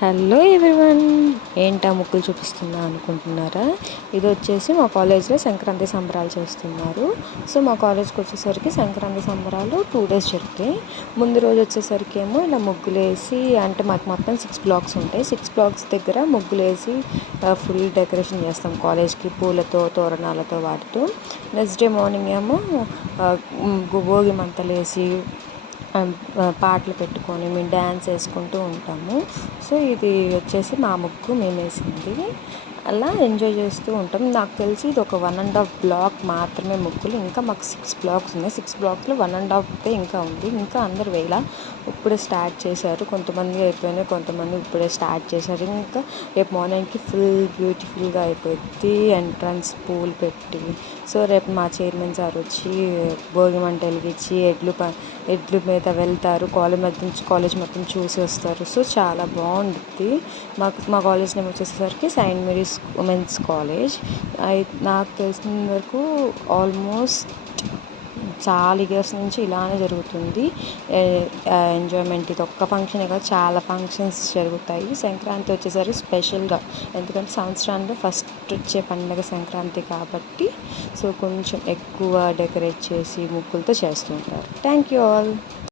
Hello everyone, ఏంటా ముగ్గులు చూపిస్తున్నా అనుకుంటున్నారా? ఇది వచ్చేసి మా కాలేజ్లో సంక్రాంతి సంబరాలు చేస్తున్నారు. సో మా కాలేజ్కి వచ్చేసరికి సంక్రాంతి సంబరాలు 2 days జరుగుతాయి. ముందు రోజు వచ్చేసరికి ఏమో ఇలా ముగ్గులు వేసి, అంటే మాకు మొత్తం 6 blocks ఉంటాయి. 6 blocks దగ్గర ముగ్గులు వేసి ఫుల్ డెకరేషన్ చేస్తాం కాలేజ్కి, పూలతో, తోరణాలతో, వాటితో. నెక్స్ట్ డే మార్నింగ్ ఏమో భోగి మంటలు వేసి పాటలు పెట్టుకొని మేము డ్యాన్స్ వేసుకుంటూ ఉంటాము. సో ఇది వచ్చేసి మా ముగ్గు మేము వేసింది. అలా ఎంజాయ్ చేస్తూ ఉంటాం. నాకు తెలిసి ఇది ఒక 1.5 block మాత్రమే ముగ్గులు, ఇంకా మాకు 6 blocks ఉన్నాయి. 6 blocksలో 1.5 ఇంకా ఉంది. ఇంకా అందరు వేళ ఇప్పుడే స్టార్ట్ చేశారు. కొంతమంది అయిపోయినాయి, కొంతమంది ఇప్పుడే స్టార్ట్ చేశారు. ఇంకా రేపు మార్నింగ్కి ఫుల్ బ్యూటిఫుల్గా అయిపోద్ది ఎంట్రన్స్ పూలు పెట్టి. సో రేపు మా చైర్మన్ సార్ వచ్చి భోగి మంట వెలిగించి ఎడ్లు మీద వెళ్తారు, కాలేజ్ మొత్తం చూసి వస్తారు. సో చాలా బాగుంటుంది. మా కాలేజ్ నేమ్ వచ్చేసరికి సెయింట్ మేరీస్ ఉమెన్స్ కాలేజ్. నాకు తెలిసిన వరకు ఆల్మోస్ట్ చాలా ఇయర్స్ నుంచి ఇలానే జరుగుతుంది ఎంజాయ్మెంట్. ఇది ఒక్క ఫంక్షనే కాదు, చాలా ఫంక్షన్స్ జరుగుతాయి. సంక్రాంతి వచ్చేసరికి స్పెషల్గా, ఎందుకంటే సంవత్సరానికి ఫస్ట్ వచ్చే పండుగ సంక్రాంతి కాబట్టి సో కొంచెం ఎక్కువ డెకరేట్ చేసి ముగ్గులతో చేస్తుంటారు. Thank you all.